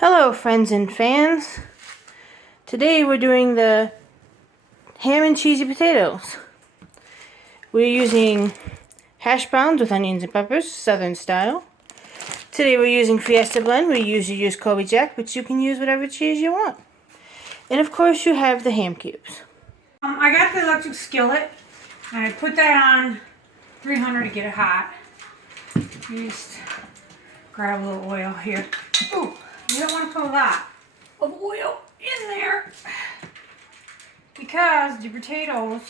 Hello friends and fans. Today we're doing the ham and cheesy potatoes. We're using hash browns with onions and peppers, southern style. Today we're using Fiesta blend. We usually use Colby Jack, but you can use whatever cheese you want. And of course you have the ham cubes. I got the electric skillet and I put that on 300 to get it hot. Just grab a little oil here. Ooh, you don't want to put a lot of oil in there because the potatoes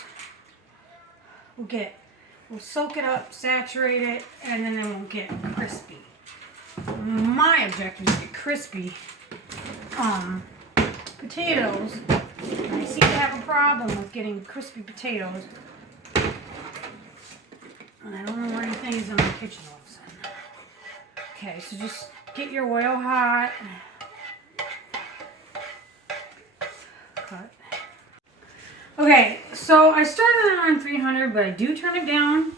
will soak it up, saturate it, and then they won't get crispy. My objective is to get crispy potatoes. I seem to have a problem with getting crispy potatoes. And I don't know where anything is in my kitchen all of a sudden. Okay, so just get your oil hot. Cut. Okay, so I started it on 300, but I do turn it down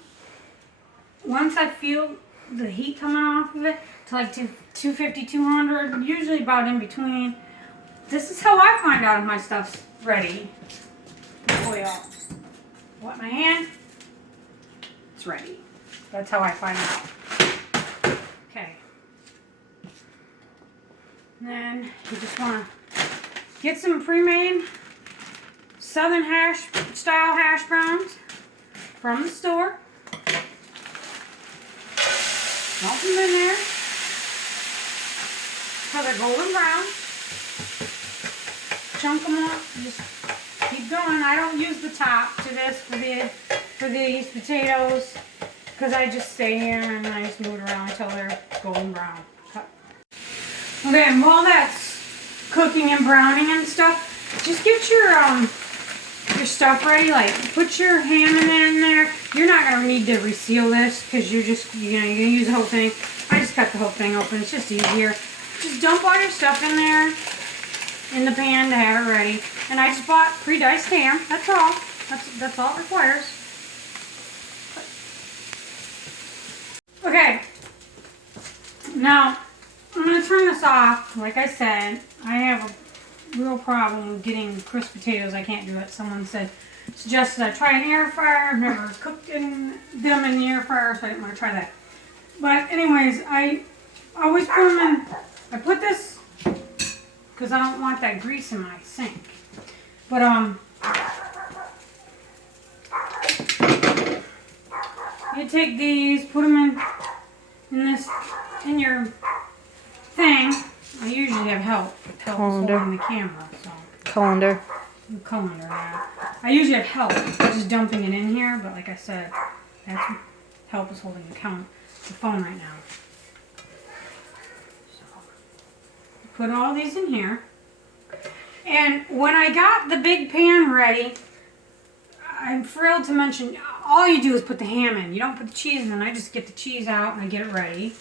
once I feel the heat coming off of it to like 250, 200, usually about in between. This is how I find out if my stuff's ready. Oil. Wet my hand. It's ready. That's how I find out. Okay. And then you just want to get some pre-made southern style hash browns from the store. Melt them in there till they're golden brown. Chunk them up. Just keep going. I don't use the top to this for these potatoes because I just stay here and I just move it around until they're golden brown. Cut. Okay, and while that's cooking and browning and stuff, just get your stuff ready. Like put your ham in there. You're not gonna need to reseal this because you're gonna use the whole thing. I just cut the whole thing open. It's just easier. Just dump all your stuff in there in the pan to have it ready. And I just bought pre-diced ham. That's all. That's all it requires. Okay. Now, I'm going to turn this off. Like I said, I have a real problem with getting crisp potatoes. I can't do it. Someone suggested I try an air fryer. I've never cooked them in the air fryer, so I didn't want to try that. But anyways, I always put them in. I put this because I don't want that grease in my sink. But you take these, put them in your thing. I usually have help holding the camera. So. Colander. Yeah. I usually have help just dumping it in here, but like I said, that's help is holding the phone right now. Put all these in here. And when I got the big pan ready, I'm thrilled to mention, all you do is put the ham in. You don't put the cheese in. I just get the cheese out and I get it ready.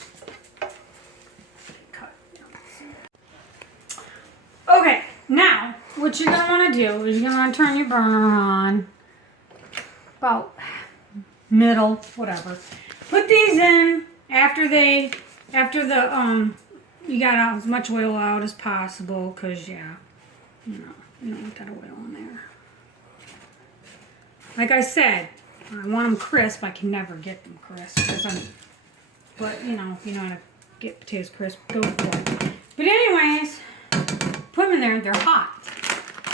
Cut. Okay, now what you're going to want to do is you're going to want to turn your burner on. About middle, whatever. Put these in after you got as much oil out as possible, because, yeah, you don't want that oil in there. Like I said, I want them crisp. I can never get them crisp. But, if you know how to get potatoes crisp, go for it. But anyways, put them in there. They're hot.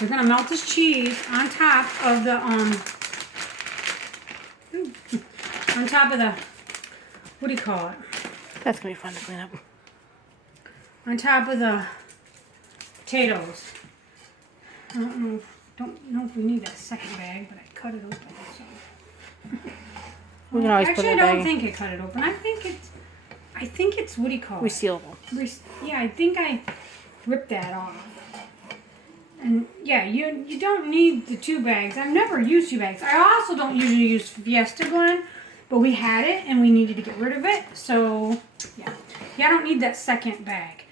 You're going to melt this cheese on top of the, what do you call it? That's going to be fun to clean up. On top of the potatoes. I don't know if we need that second bag, but I cut it open. So. We can always put it in a bag. I don't think I cut it open. I think it's what do you call it? Resealable. Yeah, I think I ripped that off. And yeah, you don't need the 2 bags. I've never used 2 bags. I also don't usually use Fiesta blend, but we had it and we needed to get rid of it. So yeah, I don't need that second bag.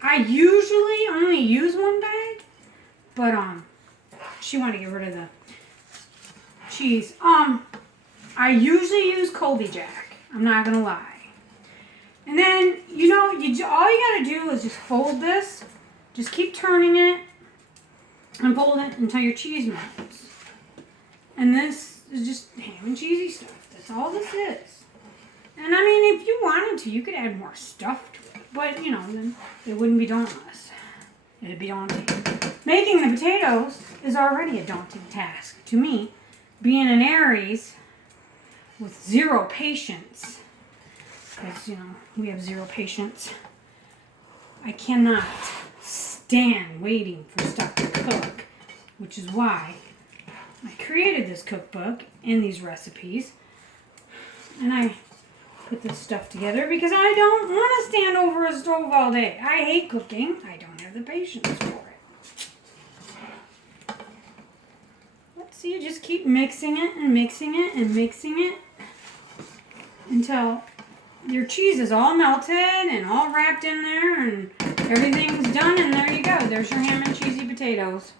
I usually only use 1 bag, but she wanted to get rid of the cheese. I usually use Colby Jack. I'm not gonna lie. And then, you know, all you gotta do is just fold this. Just keep turning it and fold it until your cheese melts. And this is just ham and cheesy stuff. That's all this is. And I mean, if you wanted to, you could add more stuff to it. But, you know, then it wouldn't be dauntless. It'd be daunting. Making the potatoes is already a daunting task to me. Being an Aries with zero patience, because, you know, we have zero patience, I cannot stand waiting for stuff to cook, which is why I created this cookbook and these recipes. And I put this stuff together because I don't want to stand over a stove all day. I hate cooking. I don't have the patience for it. So you just keep mixing it and mixing it and mixing it until your cheese is all melted and all wrapped in there and everything's done, and there you go. There's your ham and cheesy potatoes.